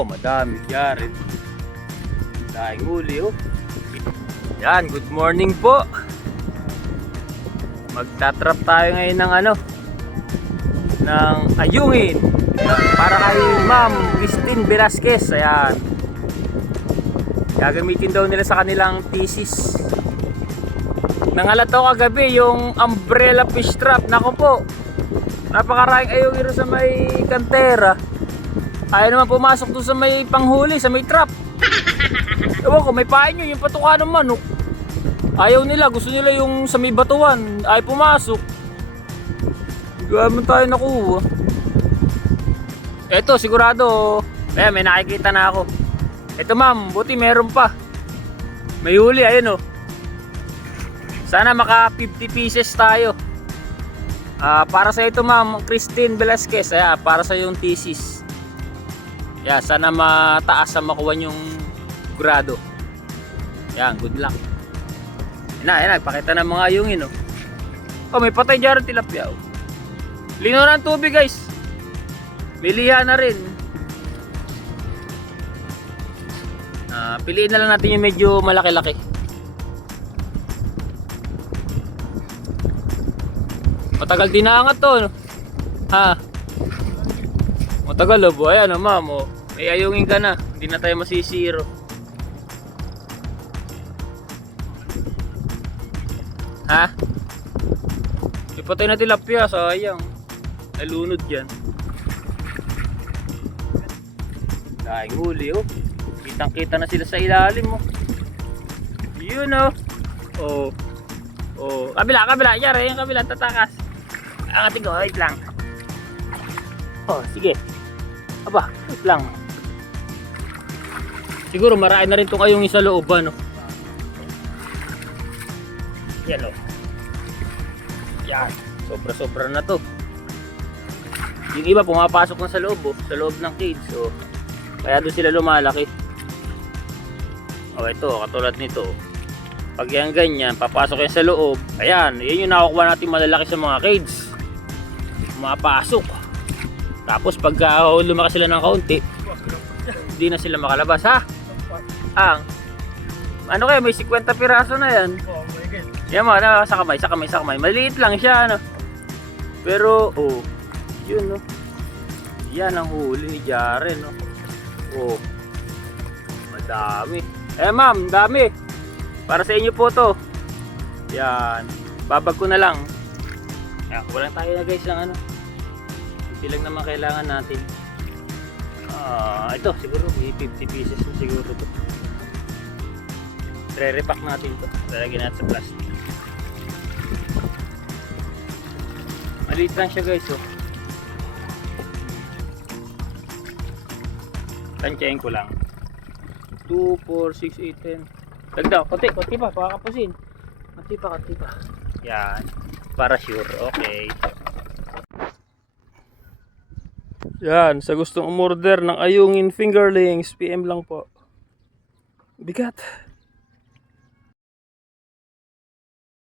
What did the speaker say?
Aba, madami. Yari. Dahing huli, oh. Yan, good morning po. Magtatrap tayo ngayon ng ano, ng ayungin. Para kay Ma'am Christine Velasquez. Ayan. Gagamitin daw nila sa kanilang thesis. Nangalat ako kagabi yung umbrella fish trap. Nako po. Napakaraming ayungin sa may kantera. Ayaw naman pumasok doon sa may panghuli, sa may trap. Ewan ko, may pain yun, yung patuka ng manok. Ayaw nila, gusto nila yung sa may batuan, ay pumasok. Gaman tayo nakuha. Eto, sigurado, eh, may nakikita na ako. Eto ma'am, buti meron pa. May huli, ayun oh. Sana maka 50 pieces tayo. Ah, para sa ito ma'am, Christine Velasquez, ayan, para sa yung thesis. Yeah, sana mataas sa makuha yung grado. Yan, good luck. Yan na, yan na, pakita ng mga ayungin, oh. Oh, may patay dyan ang tilapia, oh. Lino na ang tubig, guys. May liha na rin. Ah, piliin na lang natin yung medyo malaki-laki. Matagal din naangat to, no? Ha? Matagal, oh, boy. Ano, ma'am, oh. May ayungin ka na. Hindi na tayo masisiro. Ha? Ipatay na tilapia, sayang. Nalunod yan. Dahing huli, oh. Kitang kita na sila sa ilalim, oh. Yun, oh. Oh. Oh. Kabila, kabila. Yara, yung kabila. Tatakas. Angatin ko, wait lang. Oh, sige. Aba, wait lang. Siguro marami na rin itong kayong isa loob, ano. Yan, oh. Yan. Sobra-sobra na to. Yung iba pumapasok na sa loob, oh. Sa loob ng cage, oh. Kaya doon sila lumalaki. Oh, ito, katulad nito. Pag yan ganyan, papasok yan sa loob. Ayan, yan yung nakukuha natin malalaki sa mga cage. Pumapasok. Tapos pagka uh, lumaki sila ng kaunti, hindi na sila makalabas, ha? Ang, ano kaya, may 50 piraso na yan. Oh. Yan mo, ano, sa kamay, sa kamay, sa kamay. Maliit lang siya, ano. Pero, oh, yun, no. Yan ang huli ni Jaren, no. Oh, madami. Eh, ma'am, dami. Para sa inyo po to. Yan. Babag ko na lang. Yan, kulang tayo na guys ng ano. Hindi lang naman kailangan natin. Ah, ito siguro may 50 pieces na siguro to. Re-repack natin to. Lalagyan natin sa plastic. Maliit lang siya guys oh. Tansyahin ko lang. 2, 4, 6, 8, 10. Dagdag, konti, konti pa, pakakapusin. Konti pa, konti pa. Yan. Para sure, okay. Yan, sa gustong umorder ng ayungin fingerlings, PM lang po. Bigat.